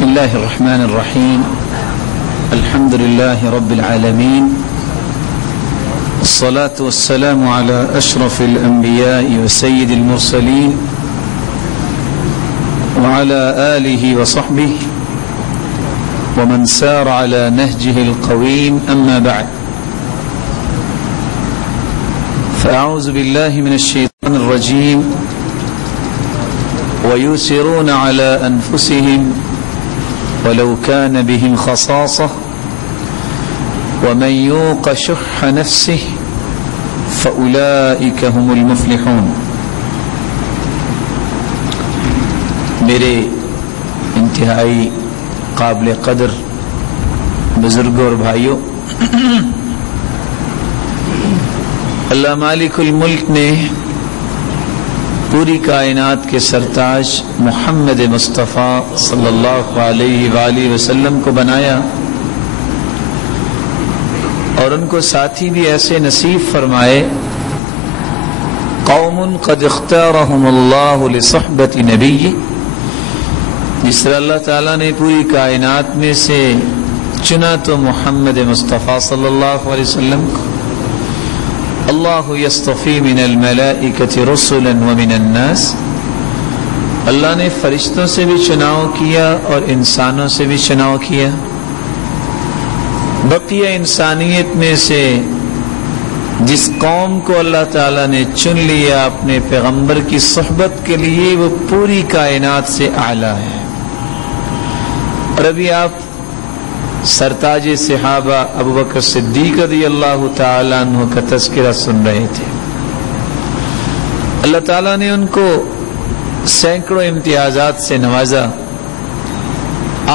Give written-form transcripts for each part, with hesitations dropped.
بسم الله الرحمن الرحيم. الحمد لله رب العالمين، الصلاة والسلام على أشرف الأنبياء وسيد المرسلين وعلى آله وصحبه ومن سار على نهجه القويم، أما بعد، فأعوذ بالله من الشيطان الرجيم. ويؤثرون على أنفسهم ولو كان بهم خصاصة ومن يوق شح نفسه فأولئك هم المفلحون. میرے انتہائی قابل قدر بزرگوں اور بھائیوں، اللہ مالک الملک نے پوری کائنات کے سرتاج محمد مصطفیٰ صلی اللہ علیہ وآلہ وسلم کو بنایا اور ان کو ساتھی بھی ایسے نصیب فرمائے، قوم قد اختارهم اللہ لصحبت نبی، جس طرح اللہ تعالیٰ نے پوری کائنات میں سے چنا تو محمد مصطفیٰ صلی اللہ علیہ وسلم کو. اللہ یصطفی من الملائکۃ رسلا ومن الناس، اللہ نے فرشتوں سے بھی چناؤ کیا اور انسانوں سے بھی چناؤ کیا. بقیہ انسانیت میں سے جس قوم کو اللہ تعالیٰ نے چن لیا اپنے پیغمبر کی صحبت کے لیے، وہ پوری کائنات سے اعلیٰ ہے. اور ابھی آپ سرتاج صحابہ ابو بکر صدیق رضی اللہ تعالیٰ عنہ کا تذکرہ سن رہے تھے. اللہ تعالیٰ نے ان کو سینکڑوں امتیازات سے نوازا.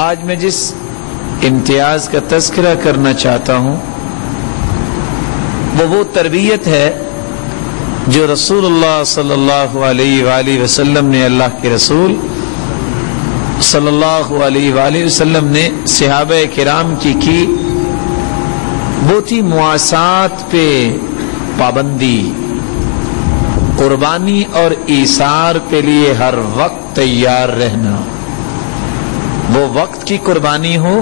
آج میں جس امتیاز کا تذکرہ کرنا چاہتا ہوں وہ تربیت ہے جو رسول اللہ صلی اللہ علیہ وآلہ وسلم نے، اللہ کے رسول صلی اللہ علیہ وآلہ وسلم نے صحابہ کرام کی وہ تھی مواسات پہ پابندی، قربانی اور ایثار کے لیے ہر وقت تیار رہنا. وہ وقت کی قربانی ہو،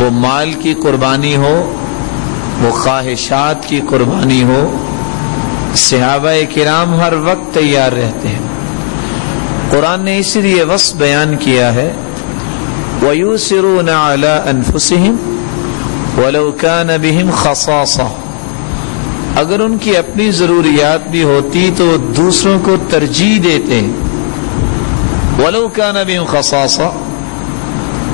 وہ مال کی قربانی ہو، وہ خواہشات کی قربانی ہو، صحابہ کرام ہر وقت تیار رہتے ہیں. قرآن نے اسی لیے وصف بیان کیا ہے، وَيُؤْثِرُونَ عَلَىٰ أَنفُسِهِمْ وَلَوْ كَانَ بِهِمْ خَصَاصَةٌ، اگر ان کی اپنی ضروریات بھی ہوتی تو دوسروں کو ترجیح دیتے. وَلَوْ كَانَ بِهِمْ خَصَاصَةٌ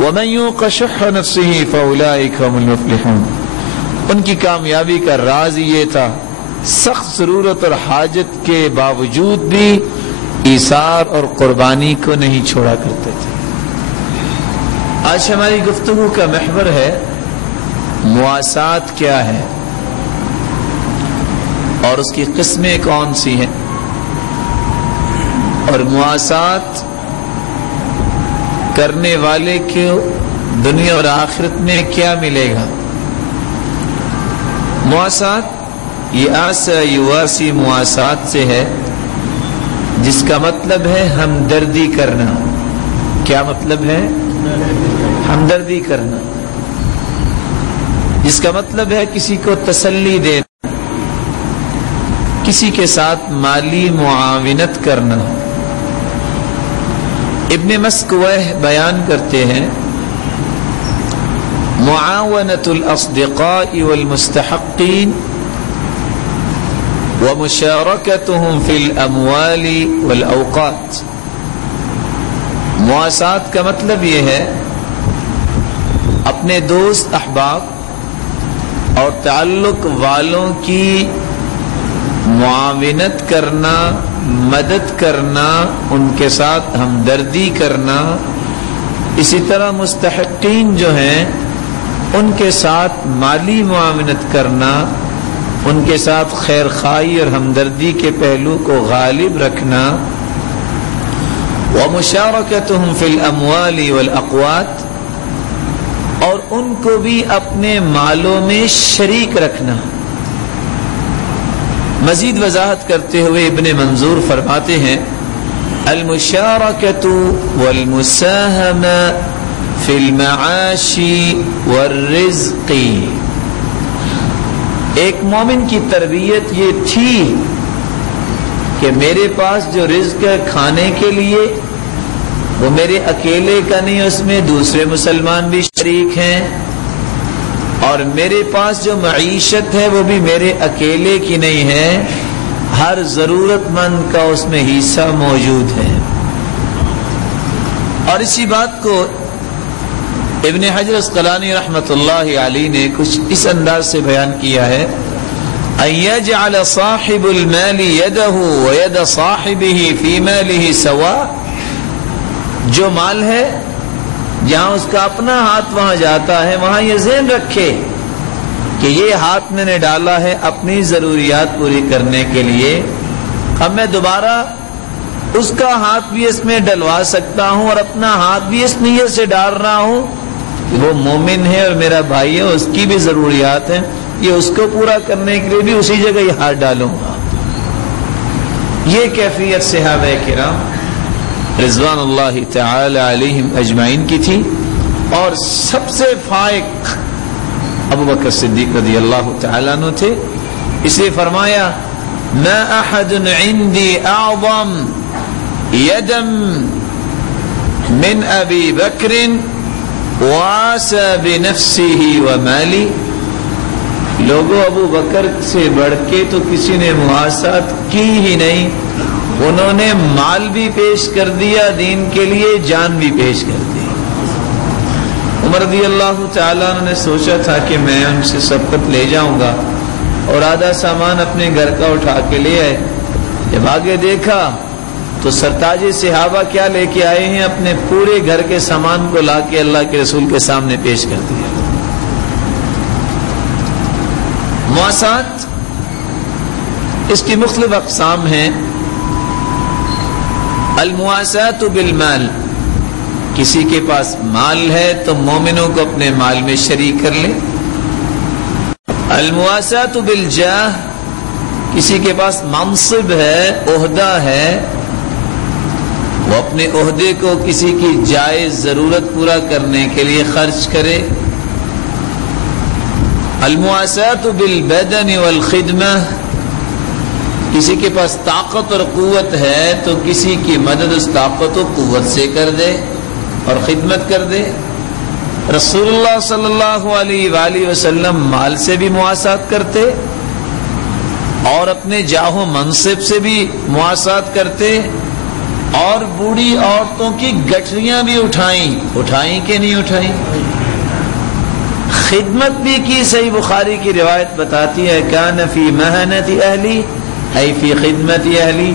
وَمَنْ يُوقَ شُحَّ نَفْسِهِ فَأُولَٰئِكَ هُمُ الْمُفْلِحُونَ. ان کی کامیابی کا راز یہ تھا، سخت ضرورت اور حاجت کے باوجود بھی ایثار اور قربانی کو نہیں چھوڑا کرتے تھے. آج ہماری گفتگو کا محور ہے مواسات کیا ہے اور اس کی قسمیں کون سی ہیں، اور مواسات کرنے والے کو دنیا اور آخرت میں کیا ملے گا. مواسات یہ آسا یواسی مواسات سے ہے، جس کا مطلب ہے ہمدردی کرنا. کیا مطلب ہے؟ ہمدردی کرنا. جس کا مطلب ہے کسی کو تسلی دینا، کسی کے ساتھ مالی معاونت کرنا. ابن مسکوہ بیان کرتے ہیں، معاونت الاصدقاء والمستحقین ومشارکتهم فی الاموال والاوقات. مواسات کا مطلب یہ ہے اپنے دوست احباب اور تعلق والوں کی معاونت کرنا، مدد کرنا، ان کے ساتھ ہمدردی کرنا. اسی طرح مستحقین جو ہیں ان کے ساتھ مالی معاونت کرنا، ان کے ساتھ خیر خواہی اور ہمدردی کے پہلو کو غالب رکھنا. ومشارکتهم فی الاموال والاقوات، اور ان کو بھی اپنے مالوں میں شریک رکھنا. مزید وضاحت کرتے ہوئے ابن منظور فرماتے ہیں، المشارکۃ والمساہمہ فی المعاش والرزق. ایک مومن کی تربیت یہ تھی کہ میرے پاس جو رزق ہے کھانے کے لیے وہ میرے اکیلے کا نہیں، اس میں دوسرے مسلمان بھی شریک ہیں، اور میرے پاس جو معیشت ہے وہ بھی میرے اکیلے کی نہیں ہے، ہر ضرورت مند کا اس میں حصہ موجود ہے. اور اسی بات کو ابن حجر اسقلانی رحمۃ اللہ علیہ نے کچھ اس انداز سے بیان کیا ہے: ان يجعل صاحب المال يده ويد صاحبه في ماله سواء. جو مال ہے جہاں اس کا اپنا ہاتھ وہاں جاتا ہے، وہاں یہ ذہن رکھے کہ یہ ہاتھ میں نے ڈالا ہے اپنی ضروریات پوری کرنے کے لیے، اب میں دوبارہ اس کا ہاتھ بھی اس میں ڈلوا سکتا ہوں اور اپنا ہاتھ بھی اس نیت سے ڈال رہا ہوں کہ وہ مومن ہے اور میرا بھائی ہے، اس کی بھی ضروریات ہیں، یہ اس کو پورا کرنے کے لیے بھی اسی جگہ یہ ہاتھ ڈالوں گا. یہ کیفیت صحابہ کرام رضوان اللہ تعالی علیہم اجمعین کی تھی. اور سب سے فائق ابو بکر صدیق رضی اللہ تعالیٰ عنہ تھے، اس لیے فرمایا: ما احد عندي اعظم يدا من ابي بکر واسى بنفسه ومالي. لوگوں ابو بکر سے بڑھ کے تو کسی نے مواسات کی ہی نہیں، انہوں نے مال بھی پیش کر دیا دین کے لیے، جان بھی پیش کر دی. عمر رضی اللہ تعالیٰ عنہ نے سوچا تھا کہ میں ان سے سبقت لے جاؤں گا، اور آدھا سامان اپنے گھر کا اٹھا کے لے آئے. جب آگے دیکھا تو سرتاج صحابہ کیا لے کے آئے ہیں، اپنے پورے گھر کے سامان کو لا کے اللہ کے رسول کے سامنے پیش کر دیا. مواسات اس کی مختلف اقسام ہیں. المواسات بالمال، کسی کے پاس مال ہے تو مومنوں کو اپنے مال میں شریک کر لے. المواسات بالجاہ، کسی کے پاس منصب ہے، عہدہ ہے، وہ اپنے عہدے کو کسی کی جائز ضرورت پورا کرنے کے لیے خرچ کرے. المواسات بالبدن والخدمہ، کسی کے پاس طاقت اور قوت ہے تو کسی کی مدد اس طاقت و قوت سے کر دے اور خدمت کر دے. رسول اللہ صلی اللہ علیہ وآلہ وسلم مال سے بھی مواسات کرتے اور اپنے جاہ و منصب سے بھی مواسات کرتے، اور بوڑھی عورتوں کی گٹھریاں بھی اٹھائیں کہ نہیں اٹھائیں، خدمت بھی کی. صحیح بخاری کی روایت بتاتی ہے: کان فی مہنت اہلی ای فی خدمت اہلی.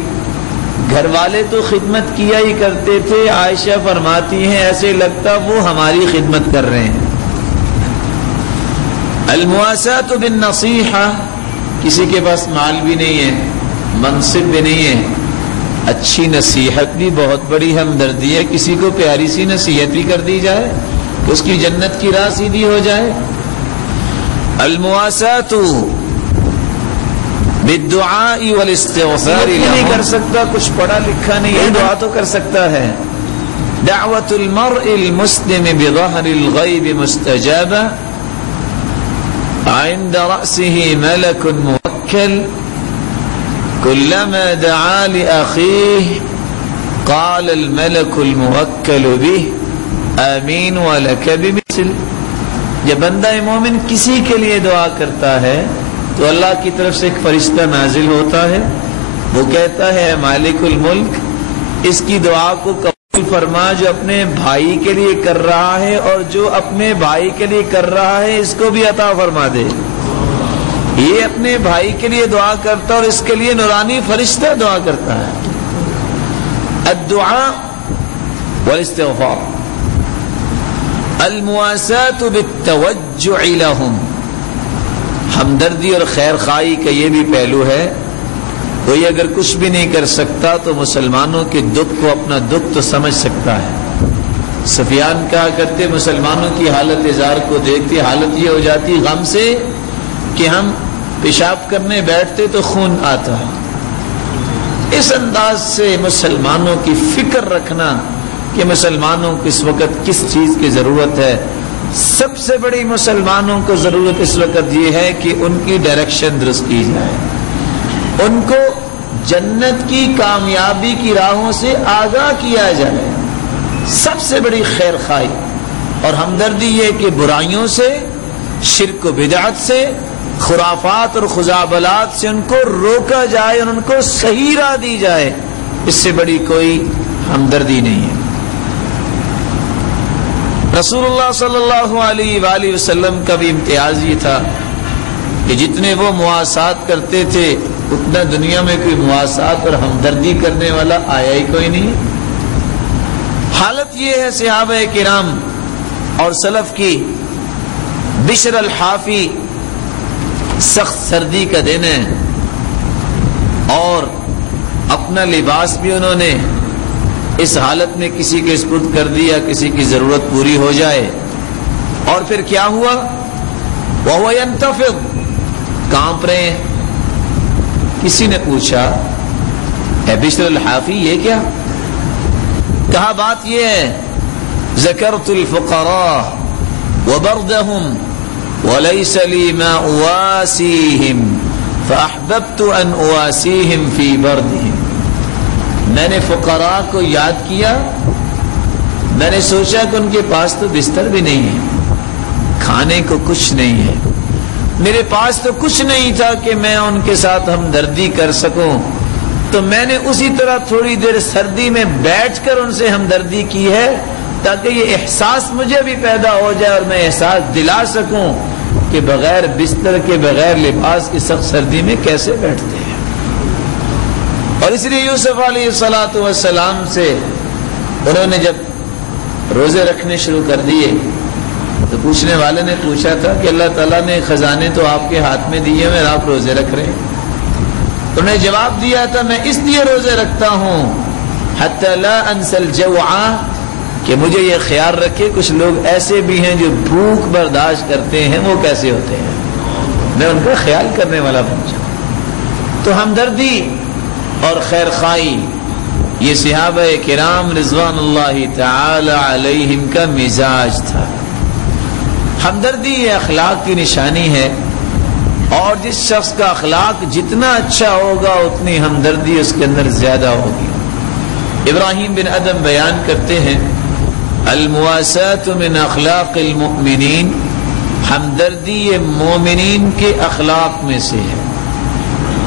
گھر والے تو خدمت کیا ہی کرتے تھے، عائشہ فرماتی ہیں ایسے لگتا وہ ہماری خدمت کر رہے ہیں. المواسات بالنصیحہ، کسی کے پاس مال بھی نہیں ہے، منصب بھی نہیں ہے، اچھی نصیحت بھی بہت بڑی ہمدردی ہے، کسی کو پیاری سی نصیحت بھی کر دی جائے کہ اس کی جنت کی راہ سیدھی ہو جائے. المواسات بالدعاء والاستغفار، نہیں کر سکتا، کچھ پڑھا لکھا نہیں ہے، دعا تو کر سکتا ہے. دعوت المرء المسلم بظهر الغیب مستجابہ عند رأسه ملك موکل كلما دعا لأخيه قال الملك الموکل به آمین ولک بمثل. جب بندہ مومن کسی کے لیے دعا کرتا ہے تو اللہ کی طرف سے ایک فرشتہ نازل ہوتا ہے، وہ کہتا ہے مالک الملک اس کی دعا کو قبول فرما جو اپنے بھائی کے لیے کر رہا ہے، اور جو اپنے بھائی کے لیے کر رہا ہے اس کو بھی عطا فرما دے. یہ اپنے بھائی کے لیے دعا کرتا اور اس کے لیے نورانی فرشتہ دعا کرتا ہے. الدعاء والاستغفار. المواسات بالتوجع لهم، ہمدردی اور خیر خواہی کا یہ بھی پہلو ہے. کوئی اگر کچھ بھی نہیں کر سکتا تو مسلمانوں کے دکھ کو اپنا دکھ تو سمجھ سکتا ہے. سفیان کہا کرتے مسلمانوں کی حالت ازار کو دیکھتے حالت یہ ہو جاتی غم سے کہ ہم پیشاب کرنے بیٹھتے تو خون آتا. اس انداز سے مسلمانوں کی فکر رکھنا کہ مسلمانوں کو اس وقت کس چیز کی ضرورت ہے؟ سب سے بڑی مسلمانوں کو ضرورت اس وقت یہ ہے کہ ان کی ڈائریکشن درست کی جائے، ان کو جنت کی کامیابی کی راہوں سے آگاہ کیا جائے۔ سب سے بڑی خیر خواہی اور ہمدردی یہ کہ برائیوں سے، شرک و بدعت سے، خرافات اور خزعبلات سے ان کو روکا جائے اور ان کو صحیح راہ دی جائے، اس سے بڑی کوئی ہمدردی نہیں ہے۔ رسول اللہ صلی اللہ علیہ وآلہ وسلم کا بھی امتیاز یہ تھا کہ جتنے وہ مواسات کرتے تھے اتنا دنیا میں کوئی مواسات اور ہمدردی کرنے والا آیا ہی کوئی نہیں۔ حالت یہ ہے صحابہ کرام اور سلف کی، بشر الحافی سخت سردی کا دن ہے اور اپنا لباس بھی انہوں نے اس حالت میں کسی کے سپرد کر دیا، کسی کی ضرورت پوری ہو جائے، اور پھر کیا ہوا؟ وَهُوَ يَنْتَفِضُ، کانپ رہے ہیں۔ کسی نے پوچھا اے بشر الحافی یہ کیا؟ کہا بات یہ ہے ذکرت الفقراء وبردهم وليس لي ما اواسيهم فاحببت ان اواسيهم في بردهم، میں نے فقراء کو یاد کیا، میں نے سوچا کہ ان کے پاس تو بستر بھی نہیں ہے، کھانے کو کچھ نہیں ہے، میرے پاس تو کچھ نہیں تھا کہ میں ان کے ساتھ ہمدردی کر سکوں، تو میں نے اسی طرح تھوڑی دیر سردی میں بیٹھ کر ان سے ہمدردی کی ہے تاکہ یہ احساس مجھے بھی پیدا ہو جائے اور میں احساس دلا سکوں کہ بغیر بستر کے، بغیر لباس کی سخت سردی میں کیسے بیٹھتے ہیں۔ اور اس لیے یوسف علیہ السلام سے انہوں نے جب روزے رکھنے شروع کر دیے تو پوچھنے والے نے پوچھا تھا کہ اللہ تعالیٰ نے خزانے تو آپ کے ہاتھ میں دیے ہیں، آپ روزے رکھ رہے ہیں؟ انہوں نے جواب دیا تھا میں اس لیے روزے رکھتا ہوں حتی لا انسى الجوع، کہ مجھے یہ خیال رکھے کچھ لوگ ایسے بھی ہیں جو بھوک برداشت کرتے ہیں، وہ کیسے ہوتے ہیں، میں ان کا خیال کرنے والا بن جاؤں۔ تو ہمدردی اور خیر خواہی یہ صحابہ کرام رضوان اللہ تعالی علیہم کا مزاج تھا۔ ہمدردی یہ اخلاق کی نشانی ہے، اور جس شخص کا اخلاق جتنا اچھا ہوگا اتنی ہمدردی اس کے اندر زیادہ ہوگی۔ ابراہیم بن ادم بیان کرتے ہیں المواسات من اخلاق المؤمنین، ہمدردی یہ مومنین کے اخلاق میں سے ہے۔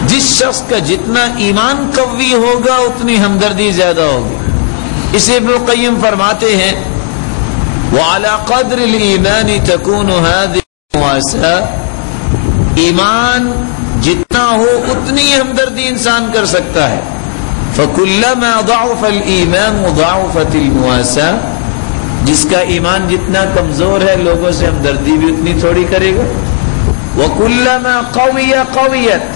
جس شخص کا جتنا ایمان قوی ہوگا اتنی ہمدردی زیادہ ہوگی۔ اسے ابن القیم فرماتے ہیں وعلى قدر الایمان تکون هذه المواساة، ایمان جتنا ہو اتنی ہمدردی انسان کر سکتا ہے۔ فَكُلَّمَا ضَعُفَ الْإِيمَانُ ضَعُفَتِ الْمُوَاسَاةُ، جس کا ایمان جتنا کمزور ہے لوگوں سے ہمدردی بھی اتنی تھوڑی کرے گا۔ وَكُلَّمَا قَوِيَ قَوِيَتْ،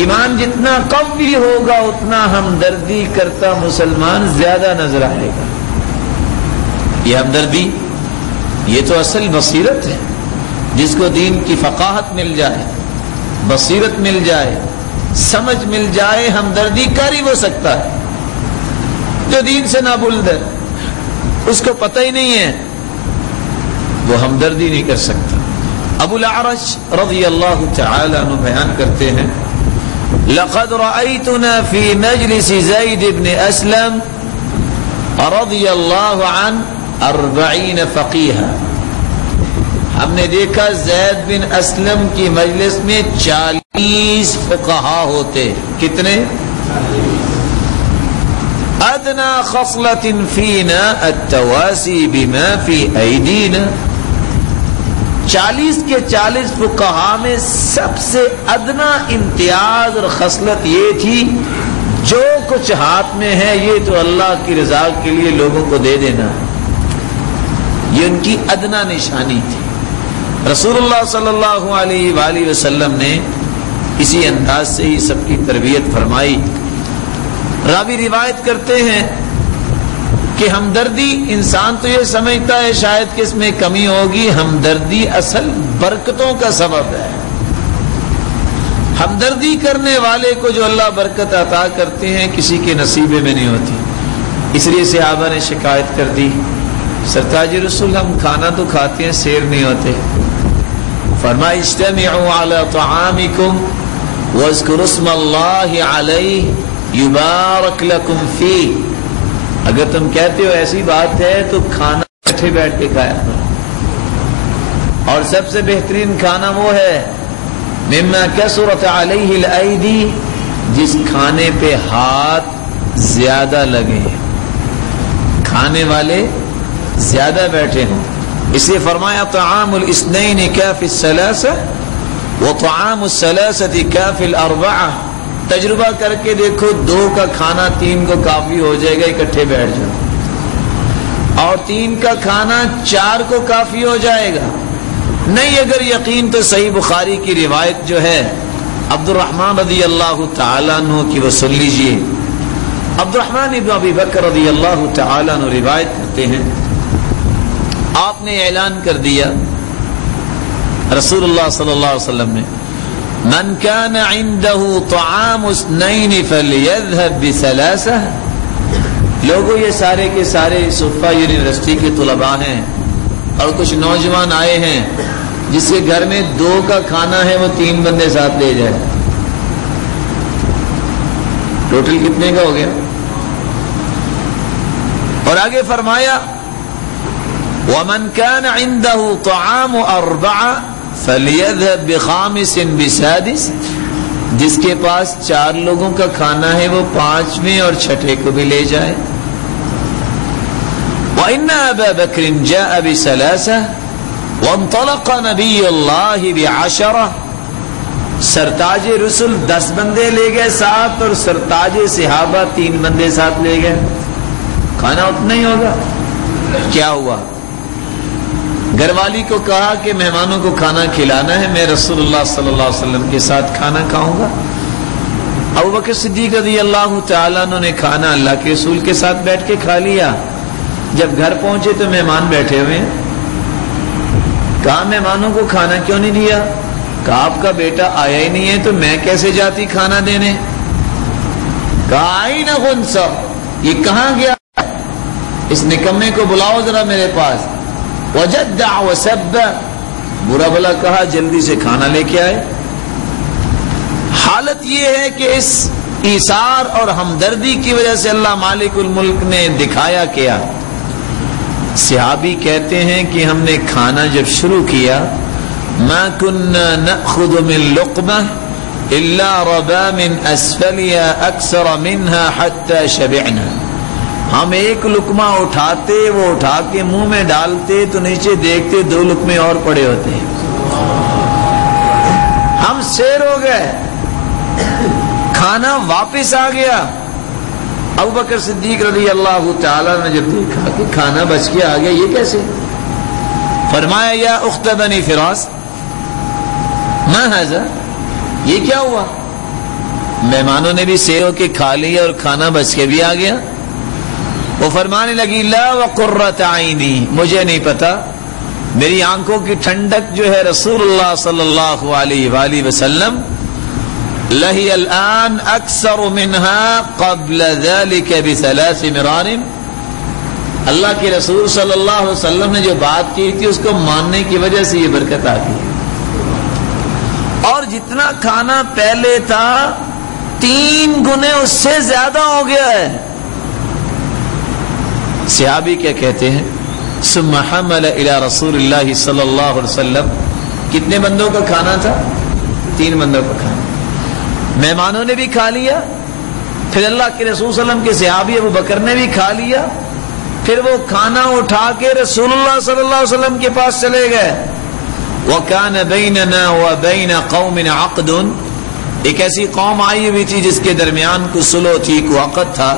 ایمان جتنا قوی ہوگا اتنا ہمدردی کرتا مسلمان زیادہ نظر آئے گا۔ یہ ہمدردی یہ تو اصل بصیرت ہے، جس کو دین کی فقاہت مل جائے، بصیرت مل جائے، سمجھ مل جائے، ہمدردی کر ہی وہ سکتا ہے۔ جو دین سے نابلد ہے، اس کو پتہ ہی نہیں ہے، وہ ہمدردی نہیں کر سکتا۔ ابو الاعرج رضی اللہ تعالی عنہ بیان کرتے ہیں لقد رأيتنا في مجلس زید بن اسلم رضی اللہ عنہ 40 فقیہا، ہم نے دیکھا زید بن اسلم کی مجلس میں 40 فقہا ہوتے۔ کتنے؟ ادنا خصلۃ فینا التواسی بما فی ایدینا، 40 کے 40 فقہا میں سب سے ادنا امتیاز اور خصلت یہ تھی جو کچھ ہاتھ میں ہے یہ تو اللہ کی رضا کے لیے لوگوں کو دے دینا، یہ ان کی ادنا نشانی تھی۔ رسول اللہ صلی اللہ علیہ وآلہ وسلم نے اسی انداز سے ہی سب کی تربیت فرمائی۔ راوی روایت کرتے ہیں کہ ہمدردی انسان تو یہ سمجھتا ہے شاید کہ اس میں کمی ہوگی، ہمدردی اصل برکتوں کا سبب ہے۔ ہمدردی کرنے والے کو جو اللہ برکت عطا کرتے ہیں کسی کے نصیبے میں نہیں ہوتی۔ اس لیے صحابہ نے شکایت کر دی، سرتاج رسول ہم کھانا تو کھاتے ہیں، سیر نہیں ہوتے۔ فرمایا اجتمعوا علی طعامکم واذکروا اسم اللہ علیہ یبارک لکم فیہ، اگر تم کہتے ہو ایسی بات ہے تو کھانا اکٹھے بیٹھ کے کھایا کرو، اور سب سے بہترین کھانا وہ ہے مما کثرت علیہ الایدی، جس کھانے پہ ہاتھ زیادہ لگے، کھانے والے زیادہ بیٹھے ہوں۔ اس لیے فرمایا طعام الاثنین کافی الثلاثہ وطعام الثلاثۃ کافی الاربعہ، تجربہ کر کے دیکھو، دو کا کھانا تین کو کافی ہو جائے گا، اکٹھے بیٹھ جاؤ، اور تین کا کھانا چار کو کافی ہو جائے گا۔ نہیں اگر یقین تو صحیح بخاری کی روایت جو ہے عبد الرحمن رضی اللہ تعالیٰ عنہ کی، وہ سن لیجئے۔ عبد الرحمن ابن ابی بکر رضی اللہ تعالیٰ عنہ روایت کرتے ہیں، آپ نے اعلان کر دیا رسول اللہ صلی اللہ علیہ وسلم نے، من كان عنده طعام اثنين فليذهب بثلاثة، لوگوں یہ سارے کے سارے صفہ یونیورسٹی کے طلباء ہیں اور کچھ نوجوان آئے ہیں جس کے گھر میں دو کا کھانا ہے، وہ تین بندے ساتھ لے جائے۔ ٹوٹل کتنے کا ہو گیا؟ اور آگے فرمایا ومن كان عنده طعام أربعة فليذهب بخامس بسادس، جس کے پاس چار لوگوں کا کھانا ہے وہ پانچویں اور چھٹے کو بھی لے جائے۔ وإن أبا بكر جاء بثلاثة وانطلق نبي الله بعشرة، سرتاج رسول 10 بندے لے گئے ساتھ، اور سرتاج صحابہ 3 بندے ساتھ لے گئے، کھانا اتنا ہی ہوگا۔ کیا ہوا؟ گھر والی کو کہا کہ مہمانوں کو کھانا کھلانا ہے، میں رسول اللہ صلی اللہ علیہ وسلم کے ساتھ کھانا کھاؤں گا۔ ابوبکر صدیق رضی اللہ تعالیٰ عنہ نے کھانا اللہ کے رسول کے ساتھ بیٹھ کے کھا لیا۔ جب گھر پہنچے تو مہمان بیٹھے ہوئے ہیں، کہا مہمانوں کو کھانا کیوں نہیں دیا؟ کہا آپ کا بیٹا آیا ہی نہیں ہے تو میں کیسے جاتی کھانا دینے؟ کہا آئی نہ خنسا، یہ کہاں گیا؟ اس نکمے کو بلاؤ ذرا میرے پاس۔ وجدع وسب، برا بلا کہا، جلدی سے کھانا لے کے آئے۔ حالت یہ ہے کہ اس ایثار اور ہمدردی کی وجہ سے اللہ مالک الملک نے دکھایا کیا۔ صحابی کہتے ہیں کہ ہم نے کھانا جب شروع کیا، ما كنا نأخذ من لقمة الا ربا من اسفلها اکثر منها حتى شبعنا، ہم ایک لقمہ اٹھاتے، وہ اٹھا کے منہ میں ڈالتے تو نیچے دیکھتے 2 لقمے اور پڑے ہوتے، ہم سیر ہو گئے، کھانا واپس آ گیا۔ ابوبکر صدیق رضی اللہ تعالیٰ نے جب دیکھا کہ کھانا بچ کے آ گیا، یہ کیسے؟ فرمایا یا اخت بنی فراس ما ھذا، یہ کیا ہوا؟ مہمانوں نے بھی سیر ہو کے کھا لیا اور کھانا بچ کے بھی آ گیا۔ وہ فرمانے لگی لا وقرۃ عینی، مجھے نہیں پتا، میری آنکھوں کی ٹھنڈک جو ہے رسول اللہ صلی اللہ علیہ وآلہ وسلم، لہی الآن اکثر منها قبل ذلك بثلاث مرار، اللہ کے رسول صلی اللہ علیہ وسلم نے جو بات کی تھی اس کو ماننے کی وجہ سے یہ برکت آ گئی، اور جتنا کھانا پہلے تھا 3 گنے اس سے زیادہ ہو گیا ہے۔ صحابی کیا کہتے ہیں؟ ثم حمل الى رسول اللہ صلی اللہ علیہ وسلم، کتنے بندوں کا کھانا تھا؟ 3 بندوں کا کھانا، مہمانوں نے بھی کھا لیا، پھر اللہ کے رسول صلی اللہ علیہ وسلم کے صحابی ابو بکر نے بھی کھا لیا، پھر وہ کھانا اٹھا کے رسول اللہ صلی اللہ علیہ وسلم کے پاس چلے گئے۔ وَكَانَ بَيْنَنَا وَبَيْنَ قَوْمٍ عَقْدٌ، ایک ایسی قوم آئی ہوئی تھی جس کے درمیان کو صلح تھی، کو عقد تھا۔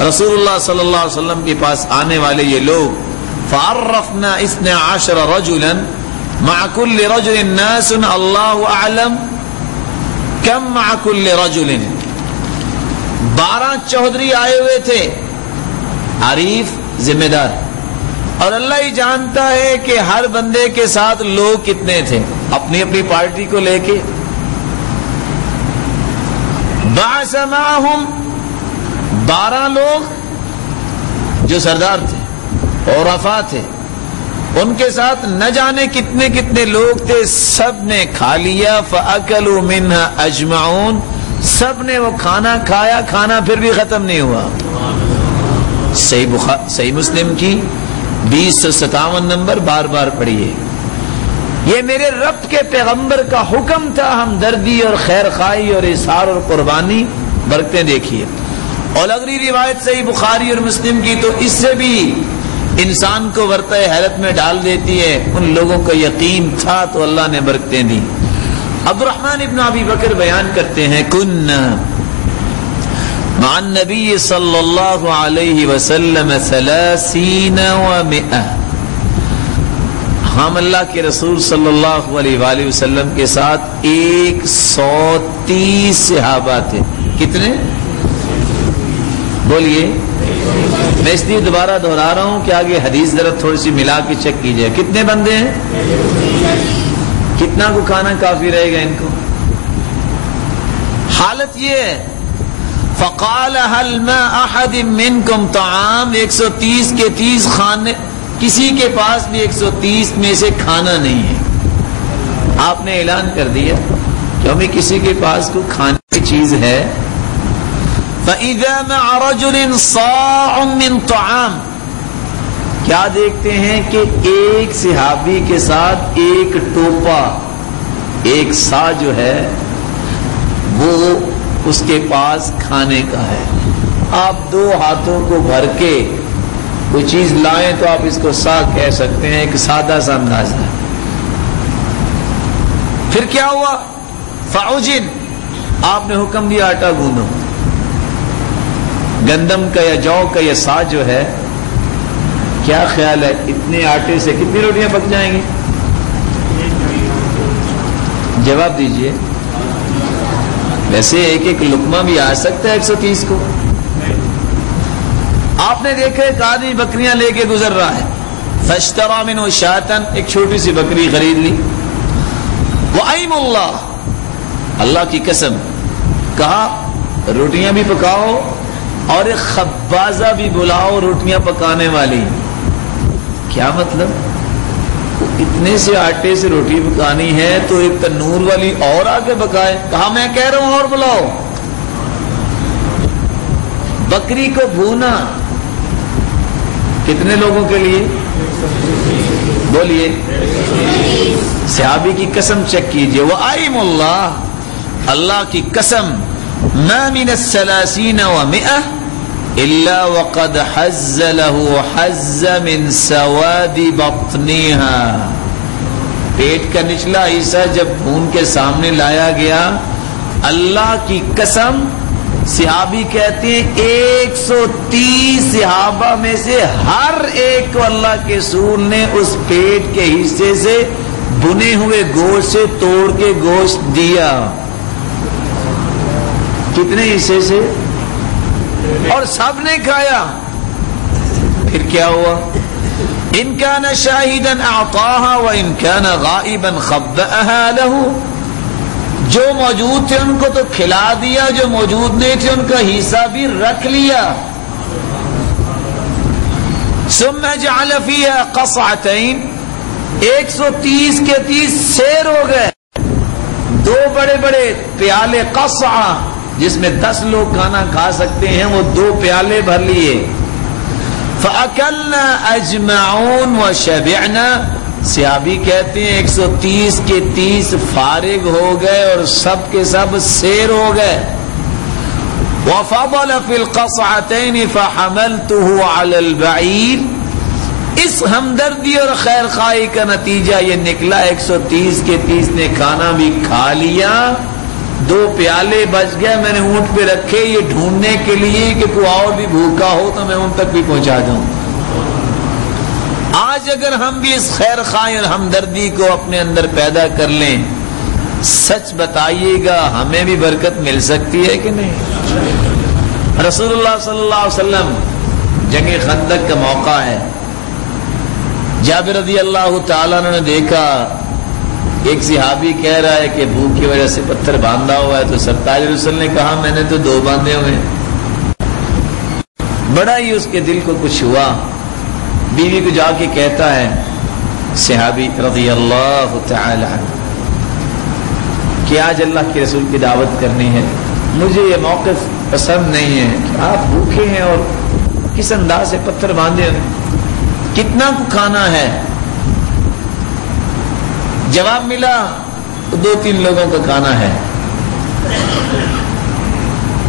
رسول اللہ صلی اللہ علیہ وسلم کے پاس آنے والے یہ لوگ، فَعَرَّفْنَا 12 رَجُلًا مَعَ كُلِّ رَجُلٍ نَاسٌ اللَّهُ أَعْلَمُ كَمْ مَعَ كُلِّ رَجُلٍ، 12 چودھری آئے ہوئے تھے، عریف ذمہ دار، اور اللہ ہی جانتا ہے کہ ہر بندے کے ساتھ لوگ کتنے تھے، اپنی اپنی پارٹی کو لے کے۔ بعث معهم 12 لوگ، جو سردار تھے اور عفا تھے، ان کے ساتھ نہ جانے کتنے کتنے لوگ تھے، سب نے کھا لیا. فَأَكَلُوا مِنْهَا أَجْمَعُونَ، سب نے وہ کھانا کھایا، کھانا پھر بھی ختم نہیں ہوا. صحیح مسلم کی 2057 نمبر بار بار پڑھیے. یہ میرے رب کے پیغمبر کا حکم تھا، ہمدردی اور خیر خواہی اور اظہار اور قربانی برتیں. دیکھیے، اور اگلی روایت صحیح بخاری اور مسلم کی تو اس سے بھی انسان کو ورطہ حیرت میں ڈال دیتی ہے. ان لوگوں کا یقین تھا تو اللہ نے برکتیں دی. عبد الرحمن ابن ابی بکر بیان کرتے ہیں، کننا مع النبی صلی اللہ علیہ وسلم 30 و100، ہم اللہ کے رسول صلی اللہ علیہ وآلہ وسلم کے ساتھ 130 صحابہ تھے. کتنے؟ بولیے. میں اس لیے دوبارہ دہرا رہا ہوں کہ آگے حدیث ذرا تھوڑی سی ملا کے چیک کیجئے. کتنے بندے ہیں؟ کتنا کو کھانا کافی رہے گا ان کو؟ حالت یہ ہے، فقال هل ما احد منکم طعام، 130 کے 30 کھانے، کسی کے پاس بھی 130 میں سے کھانا نہیں ہے. آپ نے اعلان کر دیا کہ ہمیں کسی کے پاس کو کھانے کی چیز ہے. فَإِذَا مَعَ رَجُلٍ صَاعٌ مِّن طَعَامٍ، کیا دیکھتے ہیں کہ ایک صحابی کے ساتھ ایک ٹوپا، ایک سا جو ہے وہ اس کے پاس کھانے کا ہے. آپ 2 ہاتھوں کو بھر کے کوئی چیز لائیں تو آپ اس کو سا کہہ سکتے ہیں، ایک سادہ سا انداز ہے. پھر کیا ہوا؟ فعجن، آپ نے حکم دیا آٹا گوندو. گندم کا یا جو کا یہ سا جو ہے، کیا خیال ہے اتنے آٹے سے کتنی روٹیاں پک جائیں گی؟ جواب دیجئے. ویسے ایک ایک لقمہ بھی آ سکتا ہے 130 کو. آپ نے دیکھا ایک آدمی بکریاں لے کے گزر رہا ہے. فاشترى منه شاة، ایک چھوٹی سی بکری خرید لی. وَأَيْمُ اللَّهِ، اللہ کی قسم، کہا روٹیاں بھی پکاؤ اور ایک خبازہ بھی بلاؤ روٹیاں پکانے والی. کیا مطلب؟ اتنے سے آٹے سے روٹی پکانی ہے تو ایک تنور والی اور آگے پکائے. کہا میں کہہ رہا ہوں اور بلاؤ. بکری کو بھونا کتنے لوگوں کے لیے؟ بولیے. صحابی کی قسم چیک کیجئے. وَأَيْمُ اللَّهِ، اللہ کی قسم، مَا مِنَ 30 و100 إِلَّا وَقَدْ حَزَّ لَهُ حَزَّ مِنْ سَوَادِ بَطْنِهَا. پیٹ کا نچلا حصہ جب بھون کے سامنے لایا گیا، اللہ کی قسم، صحابی کہتے ہیں 130 صحابہ میں سے ہر ایک کو اللہ کے رسول نے اس پیٹ کے حصے سے بنے ہوئے گوشت سے توڑ کے گوشت دیا. کتنے حصے سے؟ اور سب نے کھایا. پھر کیا ہوا؟ ان کان شاہدا اعطاها وان کان غائبا خبأها له، جو موجود تھے ان کو تو کھلا دیا، جو موجود نہیں تھے ان کا حصہ بھی رکھ لیا. ثم جعل فيها قصعتين، 130 کے 30 سیر ہو گئے. 2 بڑے بڑے پیالے قصعہ جس میں 10 لوگ کھانا کھا سکتے ہیں، وہ 2 پیالے بھر لیے. فَأَكَلْنَا أَجْمَعُونَ وَشَبِعْنَا، صحابی کہتے ہیں 130 کے 30 فارغ ہو گئے اور سب کے سب سیر ہو گئے. وَفَضَلَ فِي الْقَصْعَتَيْنِ فَحَمَلْتُهُ عَلَى الْبَعِيرِ. اس ہمدردی اور خیر خواہی کا نتیجہ یہ نکلا، 130 کے 30 نے کھانا بھی کھا لیا، 2 پیالے بچ گئے، میں نے اونٹ پہ رکھے یہ ڈھونڈنے کے لیے کہ کوئی اور بھی بھوکا ہو تو میں ان تک بھی پہنچا دوں. آج اگر ہم بھی اس خیر خواہی اور ہمدردی کو اپنے اندر پیدا کر لیں، سچ بتائیے گا ہمیں بھی برکت مل سکتی ہے کہ نہیں؟ رسول اللہ صلی اللہ علیہ وسلم، جنگ خندق کا موقع ہے، جابر رضی اللہ تعالیٰ نے دیکھا ایک صحابی کہہ رہا ہے کہ بھوک کی وجہ سے پتھر باندھا ہوا ہے، تو سرتاج رسول نے کہا میں نے تو 2 باندھے ہوئے ہیں. بڑا ہی اس کے دل کو کچھ ہوا. بیوی کو جا کے کہتا ہے صحابی رضی اللہ تعالی عنہ کہ آج اللہ کے رسول کی دعوت کرنی ہے, مجھے یہ موقف پسند نہیں ہے کہ آپ بھوکے ہیں اور کس انداز سے پتھر باندھے, کتنا کو کھانا ہے. جواب ملا 2-3 لوگوں کا کھانا ہے.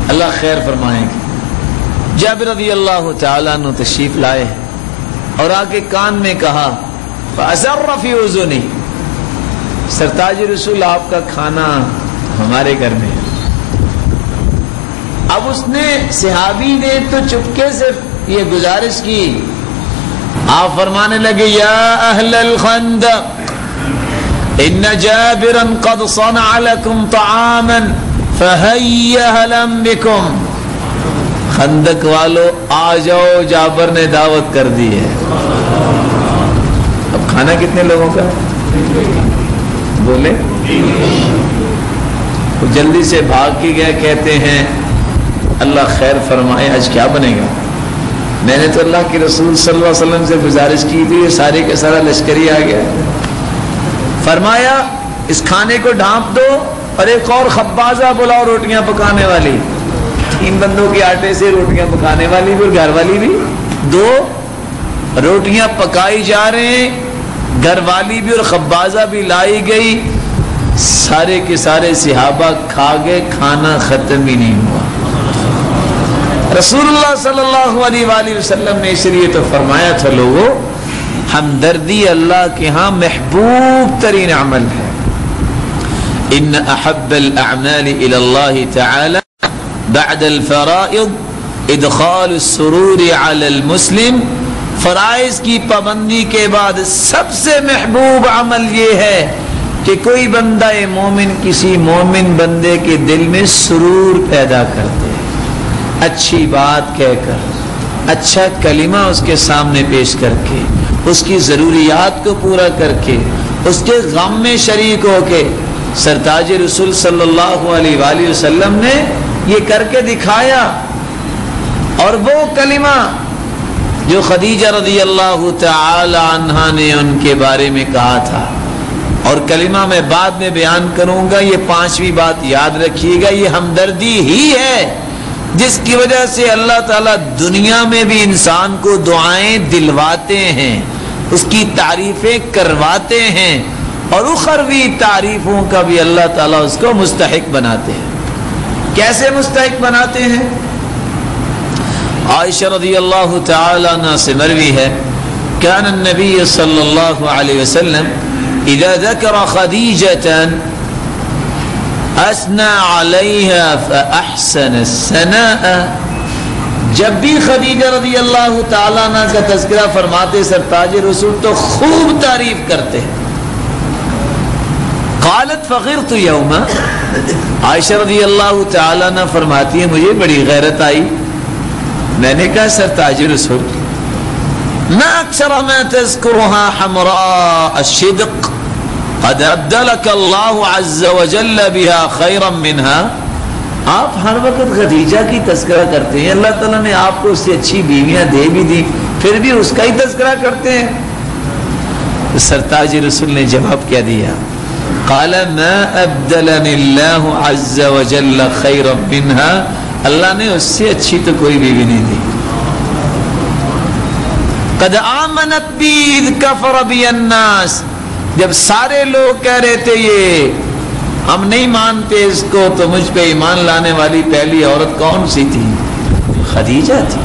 اللہ خیر فرمائے گی. جابر رضی اللہ تعالیٰ عنہ تشریف لائے اور آگے کان میں کہا فَأَسَرَّ فِي أُذُنِي, سرتاج رسول آپ کا کھانا ہمارے گھر میں ہے. اب اس نے صحابی نے تو چپکے سے یہ گزارش کی, آپ فرمانے لگے یا اہل الخندق ان جابرا قد صنع لكم طعاما فهيا اهلا بكم. خندق والو آ جاؤ, جابر نے دعوت کر دی ہے. اب کھانا کتنے لوگوں کا بولے؟ وہ جلدی سے بھاگ کے گئے, کہتے ہیں اللہ خیر فرمائے آج کیا بنے گا. میں نے تو اللہ کے رسول صلی اللہ علیہ وسلم سے گزارش کی تھی, یہ سارے کا سارا لشکری آ گیا. فرمایا اس کھانے کو ڈھانپ دو اور ایک اور خبازہ بلاؤ روٹیاں پکانے والی. 3 بندوں کے آٹے سے روٹیاں پکانے والی بھی اور گھر والی بھی. 2 روٹیاں پکائی جا رہے ہیں, گھر والی بھی اور خبازہ بھی لائی گئی. سارے کے سارے صحابہ کھا گئے, کھانا ختم ہی نہیں ہوا. رسول اللہ صلی اللہ علیہ وآلہ وسلم نے اس لیے تو فرمایا تھا لوگوں, ہمدردی اللہ کے ہاں محبوب ترین عمل ہے. ان احب الاعمال الى اللہ تعالی بعد الفرائض ادخال السرور على المسلم. فرائض کی پابندی کے بعد سب سے محبوب عمل یہ ہے کہ کوئی بندہ مومن کسی مومن بندے کے دل میں سرور پیدا کر دے, اچھی بات کہہ کر, اچھا کلمہ اس کے سامنے پیش کر کے, اس کی ضروریات کو پورا کر کے, اس کے غم میں شریک ہو کے. سرتاج رسول صلی اللہ علیہ وآلہ وسلم نے یہ کر کے دکھایا. اور وہ کلمہ جو خدیجہ رضی اللہ تعالی عنہا نے ان کے بارے میں کہا تھا, اور کلمہ میں بعد میں بیان کروں گا, یہ 5ویں بات یاد رکھیے گا, یہ ہمدردی ہی ہے جس کی وجہ سے اللہ تعالیٰ دنیا میں بھی انسان کو دعائیں دلواتے ہیں, اس کی تعریفیں کرواتے ہیں, اور اخروی تعریفوں کا بھی اللہ تعالیٰ اس کو مستحق بناتے ہیں. کیسے مستحق بناتے ہیں؟ عائشہ رضی اللہ تعالی عنہ سے مروی ہے کان النبی صلی اللہ علیہ وسلم اذا ذکر خدیجة اثنى علیها فاحسن الثناء. جب بھی خدیجہ رضی اللہ تعالی عنہ کا تذکرہ فرماتے سرتاج رسول تو خوب تعریف کرتے. قالت فغرت یوما, عائشہ رضی اللہ تعالی عنہ فرماتی ہے مجھے بڑی غیرت آئی. میں نے کہا سرتاج رسول ما اکثر ما تذکرها حمراء الشدق قد ابدلك اللہ عز وجل بها خیرا منها. آپ ہر وقت خدیجہ کی تذکرہ کرتے ہیں, اللہ تعالیٰ نے آپ کو اس سے اچھی بیویاں دے بھی دی, پھر بھی اس کا ہی تذکرہ کرتے ہیں. سرتاج رسول نے جواب کیا دیا, قال ما ابدلني اللہ عز وجل خیرا منها, اللہ نے اس سے اچھی تو کوئی بیوی نہیں دی. قد آمنت بی اذ کفر بی الناس, جب سارے لوگ کہہ رہے تھے یہ ہم نہیں مانتے اس کو, تو مجھ پہ ایمان لانے والی پہلی عورت کون سی تھی؟ خدیجہ تھی.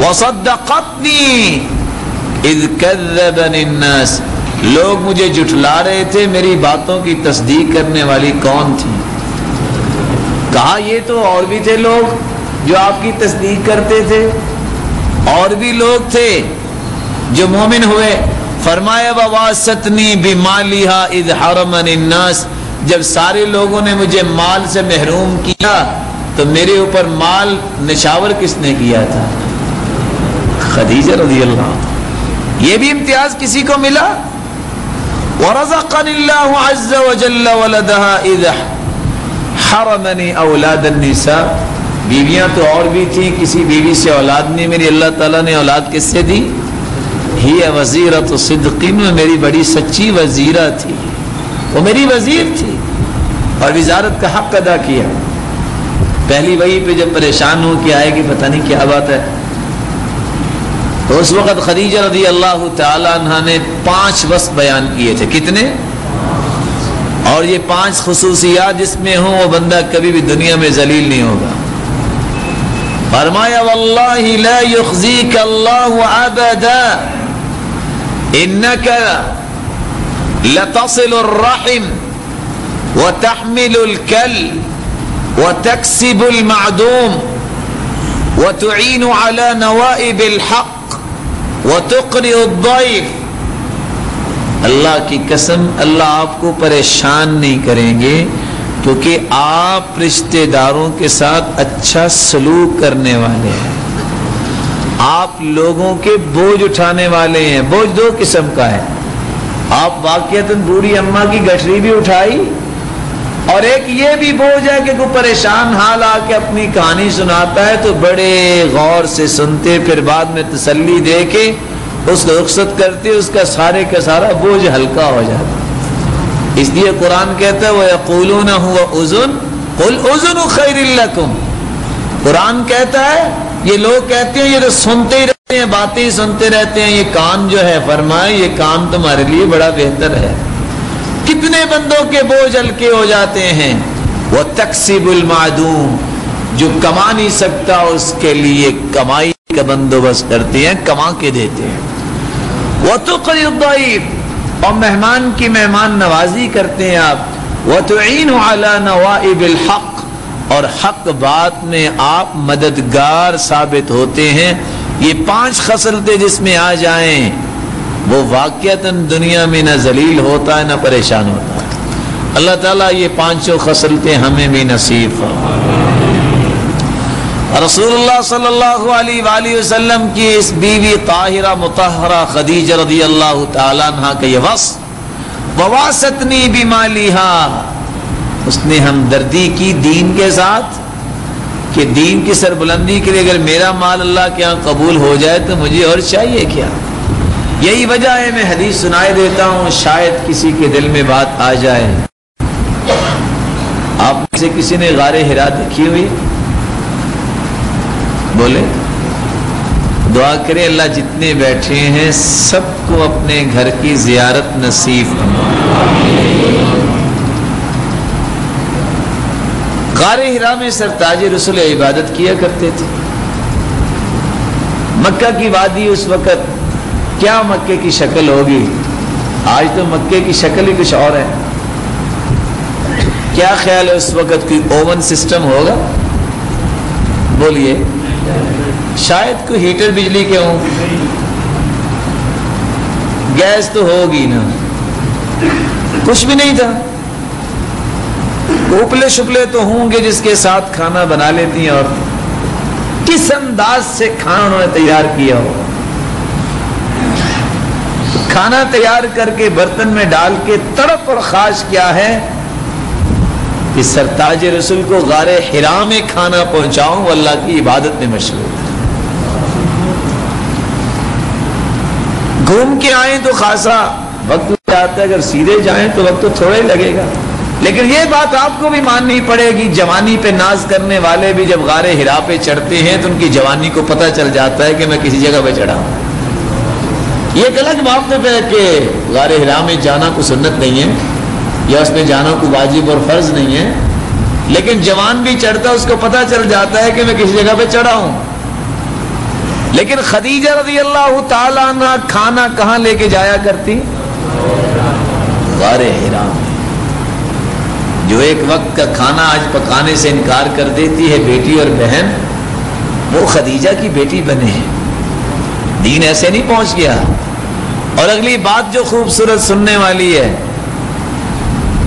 وصدقتنی اذ کذبنی الناس, لوگ مجھے جھٹلا رہے تھے, میری باتوں کی تصدیق کرنے والی کون تھی؟ کہا یہ تو اور بھی تھے لوگ جو آپ کی تصدیق کرتے تھے, اور بھی لوگ تھے جو مومن ہوئے. فرمایا وواستنی بمالھا اذ حرمنی الناس, جب سارے لوگوں نے مجھے مال سے محروم کیا تو میرے اوپر مال نشاور کس نے کیا تھا؟ خدیجہ رضی اللہ. یہ بھی امتیاز کسی کو ملا. ورزقنی اللہ عز وجل ولدها اذ حرمنی اولاد النساء, بیویاں تو اور بھی تھیں، کسی بیوی سے اولاد نہیں ملی، اللہ تعالیٰ نے اولاد کس سے دی؟ ہی وزیرۃ صدقین، میں میری بڑی سچی وزیرہ تھی، وہ میری وزیر تھی اور وزارت کا حق ادا کیا۔ پہلی وحی پہ جب پریشان ہو کے آئے کہ پتہ نہیں کیا بات ہے، تو اس وقت خدیجہ رضی اللہ تعالی عنہ نے 5 وصف بیان کیے تھے۔ کتنے؟ اور یہ 5 خصوصیات جس میں ہوں وہ بندہ کبھی بھی دنیا میں ذلیل نہیں ہوگا۔ فرمایا واللہ لا یخزیک اللہ ابدا انک لتصل الرحم وتحمل الکل وتکسب المعدوم وتعین علی نوائب الحق وتقرئ الضیف۔ اللہ کی قسم، اللہ آپ کو پریشان نہیں کریں گے کیونکہ آپ رشتہ داروں کے ساتھ اچھا سلوک کرنے والے ہیں، آپ لوگوں کے بوجھ اٹھانے والے ہیں۔ بوجھ 2 قسم کا ہے، آپ واقعتاً بوڑھی اماں کی گٹھری بھی اٹھائی، اور ایک یہ بھی بوجھ ہے کہ کوئی پریشان حال آ کے اپنی کہانی سناتا ہے تو بڑے غور سے سنتے، پھر بعد میں تسلی دے کے اس کو رخصت کرتے، اس کا سارے کا سارا بوجھ ہلکا ہو جاتا۔ اس لیے قرآن کہتا ہے وَيَقُولُونَ هُوَ أُذُنٌ قُلْ أُذُنُ خَيْرٌ لَكُمْ۔ قرآن کہتا ہے، یہ لوگ کہتے ہیں یہ تو سنتے ہی رہتے ہیں، باتیں ہی سنتے رہتے ہیں، یہ کان جو ہے فرمائے یہ کان تمہارے لیے بڑا بہتر ہے۔ کتنے بندوں کے بوجھ ہلکے ہو جاتے ہیں۔ وَتَكْسِبُ الْمَعْدُومَ، جو کما نہیں سکتا اس کے لیے کمائی کا بندوبست کرتے ہیں، کما کے دیتے ہیں۔ وَتُقْرِئُ الضَّيْفَ، اور مہمان کی مہمان نوازی کرتے ہیں آپ۔ وَتُعِينُ عَلَى نَوَائِبِ الْحَقِّ، اور حق بات میں آپ مددگار ثابت ہوتے ہیں۔ یہ 5 خصلتیں جس میں آ جائیں وہ واقعتاً دنیا میں نہ ذلیل ہوتا ہے نہ پریشان ہوتا ہے۔ اللہ تعالیٰ یہ 5 خصلتیں ہمیں بھی نصیب فرمائے۔ رسول اللہ صلی اللہ علیہ وآلہ وسلم کی اس بیوی طاہرہ مطہرہ خدیجہ رضی اللہ تعالیٰ عنہ کا یہ وصف، وَوَاسَتْنِي بِمَالِهَا، اس نے ہمدردی کی دین کے ساتھ کہ دین کی سربلندی کے لیے اگر میرا مال اللہ کے ہاں قبول ہو جائے تو مجھے اور چاہیے کیا۔ یہی وجہ ہے میں حدیث سنائے دیتا ہوں، شاید کسی کے دل میں بات آ جائے۔ آپ میں سے کسی نے غار حرا دیکھی ہوئی؟ بولے، دعا کریں اللہ جتنے بیٹھے ہیں سب کو اپنے گھر کی زیارت نصیب فرمائے۔ غار حرا میں سرتاج رسول عبادت کیا کرتے تھے۔ مکہ کی وادی اس وقت کیا مکے کی شکل ہوگی، آج تو مکے کی شکل ہی کچھ اور ہے۔ کیا خیال ہے اس وقت کوئی اوون سسٹم ہوگا؟ بولیے، شاید کوئی ہیٹر بجلی کے ہوں، گیس تو ہوگی نا، کچھ بھی نہیں تھا۔ اوپلے شپلے تو ہوں گے جس کے ساتھ کھانا بنا لیتی ہیں، اور کس انداز سے کھانا انہوں نے تیار کیا ہو، کھانا تیار کر کے برتن میں ڈال کے تڑپ اور خواہش کیا ہے کہ سرتاج رسول کو غار حرا میں کھانا پہنچاؤں، وہ اللہ کی عبادت میں مشغول ہے۔ گھوم کے آئیں تو خاصا وقت لگ جاتا ہے، اگر سیدھے جائیں تو وقت تو تھوڑا ہی لگے گا، لیکن یہ بات آپ کو بھی ماننی پڑے گی، جوانی پہ ناز کرنے والے بھی جب غار حرا پہ چڑھتے ہیں تو ان کی جوانی کو پتہ چل جاتا ہے کہ میں کسی جگہ پہ چڑھا ہوں۔ یہ ایک الگ موقف ہے کہ غار حرا میں جانا کوئی سنت نہیں ہے یا اس میں جانا کوئی واجب اور فرض نہیں ہے، لیکن جوان بھی چڑھتا اس کو پتہ چل جاتا ہے کہ میں کسی جگہ پہ چڑھا ہوں۔ لیکن خدیجہ رضی اللہ تعالیٰ عنہ کھانا کہاں لے کے جایا کرتی؟ غار حرا میں۔ جو ایک وقت کا کھانا آج پکانے سے انکار کر دیتی ہے بیٹی اور بہن، وہ خدیجہ کی بیٹی بنے ہیں۔ دین ایسے نہیں پہنچ گیا۔ اور اگلی بات جو خوبصورت سننے والی ہے،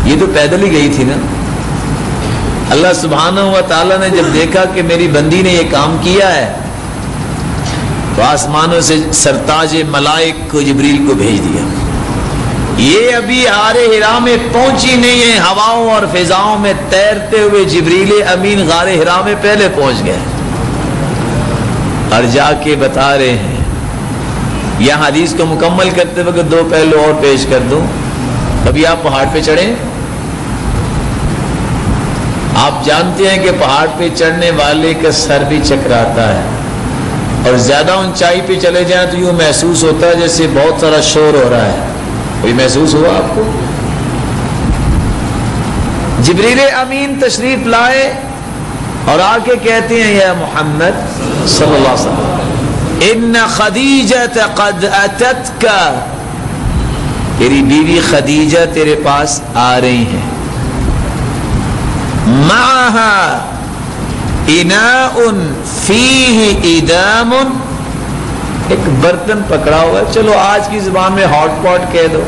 یہ تو پیدل ہی گئی تھی نا۔ اللہ سبحانہ و تعالیٰ نے جب دیکھا کہ میری بندی نے یہ کام کیا ہے تو آسمانوں سے سرتاج ملائک کو جبریل کو بھیج دیا یہ ابھی غار حرا میں پہنچی نہیں ہے، ہواؤں اور فضاؤں میں تیرتے ہوئے جبریل امین غار حرا میں پہلے پہنچ گئے اور جا کے بتا رہے ہیں۔ یہاں حدیث کو مکمل کرتے وقت دو پہلو اور پیش کر دوں۔ کبھی آپ پہاڑ پہ چڑھیں، آپ جانتے ہیں کہ پہاڑ پہ چڑھنے والے کا سر بھی چکراتا ہے، اور زیادہ اونچائی پہ چلے جائیں تو یوں محسوس ہوتا ہے جیسے بہت سارا شور ہو رہا ہے۔ کوئی محسوس ہوا آپ کو؟ جبریل امین تشریف لائے اور آ کے کہتے ہیں یا محمد صلی اللہ علیہ وسلم ان خدیجہ قد اتتک، تیری بیوی خدیجہ تیرے پاس آ رہی ہیں، معها اناء فیہ ادام، ایک برتن پکڑا ہوا ہے، چلو آج کی زبان میں ہاٹ پاٹ کہہ دو،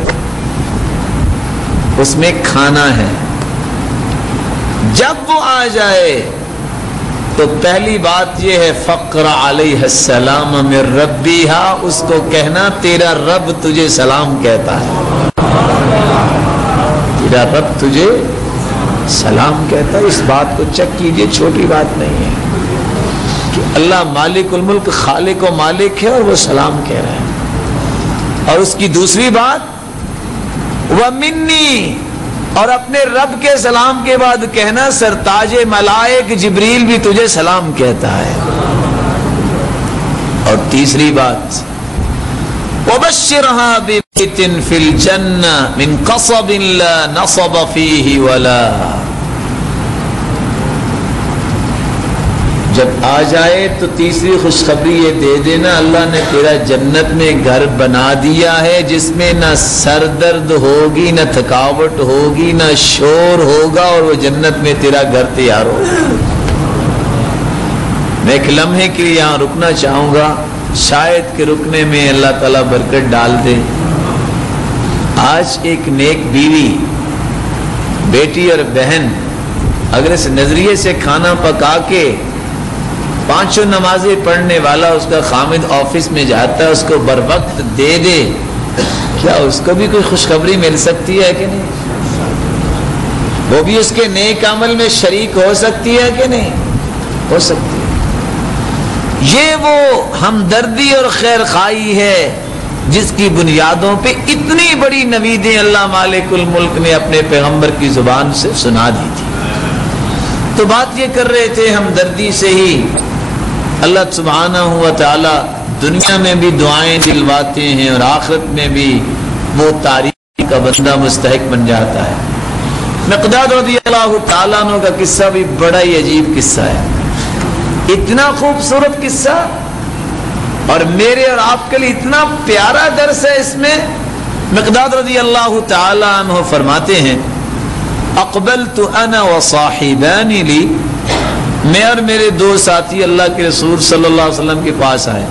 اس میں کھانا ہے۔ جب وہ آ جائے تو پہلی بات یہ ہے فقر علیہ السلام من ربیہا، اس کو کہنا تیرا رب تجھے سلام کہتا ہے، تیرا رب تجھے سلام کہتا ہے۔ اس بات کو چیک کیجئے، چھوٹی بات نہیں ہے کہ اللہ مالک الملک خالق و مالک ہے اور وہ سلام کہہ رہے ہیں۔ اور اس کی دوسری بات وَمِنِّي، اور اپنے رب کے سلام کے بعد کہنا سرتاج ملائک جبریل بھی تجھے سلام کہتا ہے۔ اور تیسری بات وَبَشِّرْهَا بِبَيْتٍ فِي الْجَنَّةِ مِنْ قَصَبٍ لَا نَصَبَ فِيهِ وَلَا، جب آ جائے تو تیسری خوشخبری یہ دے دینا اللہ نے تیرا جنت میں گھر بنا دیا ہے جس میں نہ سر درد ہوگی، نہ تھکاوٹ ہوگی، نہ شور ہوگا، اور وہ جنت میں تیرا گھر تیار ہوگا۔ میں ایک لمحے کے لیے یہاں رکنا چاہوں گا، شاید کہ رکنے میں اللہ تعالیٰ برکت ڈال دے۔ آج ایک نیک بیوی، بیٹی اور بہن اگر اس نظریے سے کھانا پکا کے پانچوں نمازیں پڑھنے والا اس کا خامد آفس میں جاتا ہے، اس کو بر وقت دے دے، کیا اس کو بھی کوئی خوشخبری مل سکتی ہے کہ نہیں؟ وہ بھی اس کے نیک عمل میں شریک ہو سکتی ہے کہ نہیں؟ ہو سکتی ہے۔ یہ وہ ہمدردی اور خیر خواہی ہے جس کی بنیادوں پہ اتنی بڑی نویدیں اللہ مالک الملک نے اپنے پیغمبر کی زبان سے سنا دی تھی۔ تو بات یہ کر رہے تھے ہمدردی سے ہی اللہ سبحانہ و تعالی دنیا میں بھی دعائیں دلواتے ہیں اور آخرت میں بھی وہ تعریف کا بندہ مستحق بن جاتا ہے۔ مقداد رضی اللہ تعالیٰ عنہ کا قصہ بھی بڑا ہی عجیب قصہ ہے، اتنا خوبصورت قصہ اور میرے اور آپ کے لیے اتنا پیارا درس ہے اس میں۔ مقداد رضی اللہ تعالیٰ عنہ فرماتے ہیں اقبلت انا وصاحبان لی، میں اور میرے دو ساتھی اللہ کے رسول صلی اللہ علیہ وسلم کے پاس آئے،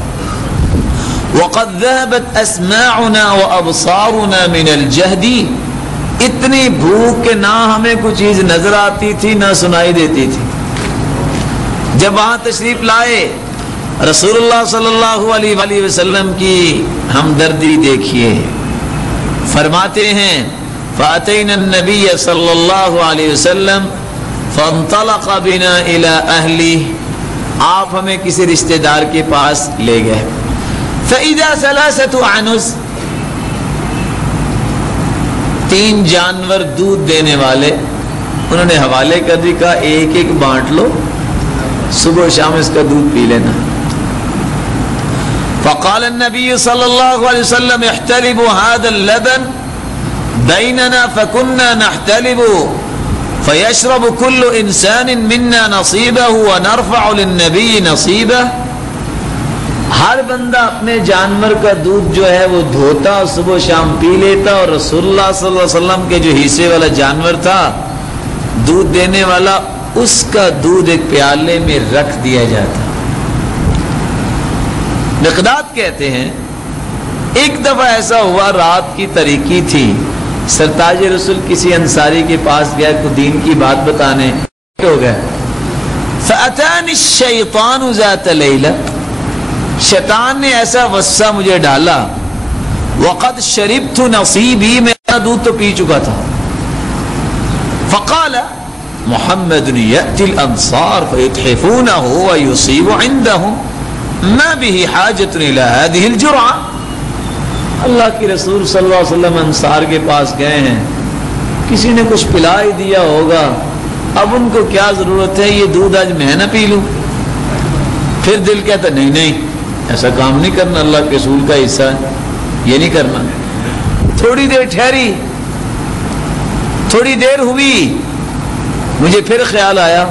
وقد ذهبت اسماعنا وابصارنا من الجهد، اتنی بھوک کہ نہ ہمیں کوئی چیز نظر آتی تھی نہ سنائی دیتی تھی۔ جب وہاں تشریف لائے رسول اللہ صلی اللہ علیہ وآلہ وسلم کی ہمدردی دیکھیے، فرماتے ہیں فَأَتَيْنَا النَّبِيَّ صلی اللہ علیہ وسلم فَانْطَلَقَ بِنَا إِلَىٰ أَهْلِهِ، آپ ہمیں کسی رشتہ دار کے پاس لے گئے۔ فَإِذَا ثَلَاثَةُ عَنُزٍ، تین جانور دودھ دینے والے، انہوں نے حوالے کر دی، کہا ایک ایک بانٹ لو، صبح و شام اس کا دودھ پی لینا۔ فقال النبی صلی اللہ علیہ وسلم احتلبوا هذا اللبن بیننا فکننا نحتلب فیشرب كل انسان منا نصیبہ ونرفع للنبی نصیبہ، ہر بندہ اپنے جانور کا دودھ جو ہے وہ دھوتا اور صبح و شام پی لیتا، اور رسول اللہ صلی اللہ علیہ وسلم کے جو حصے والا جانور تھا دودھ دینے والا، اس کا دودھ ایک پیالے میں رکھ دیا جاتا۔ مقداد کہتے ہیں ایک دفعہ ایسا ہوا، رات کی تاریکی تھی، سرتاج رسول کسی انصاری کے پاس گیا کو دین کی بات بتانے، ہو گیا فَأَتَانِ الشَّيْطَانُ ذَاتَ لَيْلَةٍ، شیطان نے ایسا غصہ مجھے ڈالا، وَقَدْ شَرِبْتُ نَصِيبِي، میں دودھ تو پی چکا تھا. فقال محمد يأتي الأنصار فيتحفونه ويصيب عندهم ما به حاجة إلى هذه الجرعة. اللہ کے رسول صلی اللہ علیہ وسلم انصار کے پاس گئے ہیں, کسی نے کچھ پلا ہی دیا ہوگا, اب ان کو کیا ضرورت ہے یہ دودھ آج میں نہ پی لوں. پھر دل کہتا نہیں نہیں ایسا کام نہیں کرنا, اللہ کے رسول کا حصہ ہے, یہ نہیں کرنا. تھوڑی دیر ٹھہری, تھوڑی دیر ہوئی, مجھے پھر خیال آیا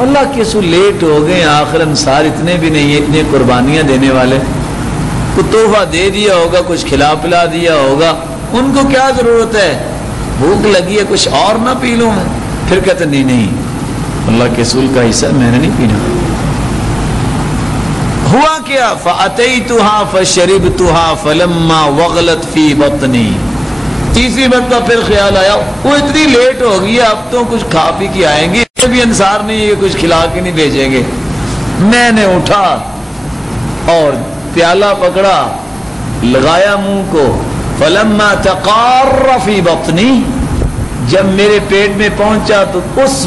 اللہ کے رسول لیٹ ہو گئے, آخر انصار اتنے بھی نہیں, اتنے قربانیاں دینے والے, کچھ تحفہ دے دیا ہوگا, کچھ کھلا پلا دیا ہوگا, ان کو کیا ضرورت ہے, بھوک لگی ہے کچھ اور نہ پی لوں میں. پھر کہتے نہیں نہیں اللہ کے رسول کا حصہ میں نے نہیں پینا. ہوا کیا, فَأَتَيْتُهَا فَشَرِبْتُهَا فَلَمَّا وَغْلَتْ فِي بَطْنِي. تیسری مرتبہ پھر خیال آیا وہ اتنی لیٹ ہو گئی اب تو کچھ کھا پی کے آئیں گے, بھی انصار نہیں یہ کچھ کھلا کے نہیں بھیجیں گے. میں نے اٹھا اور پیالہ پکڑا, لگایا منہ کو. فلما تقار فی بطنی, جب میرے پیٹ میں پہنچا تو اس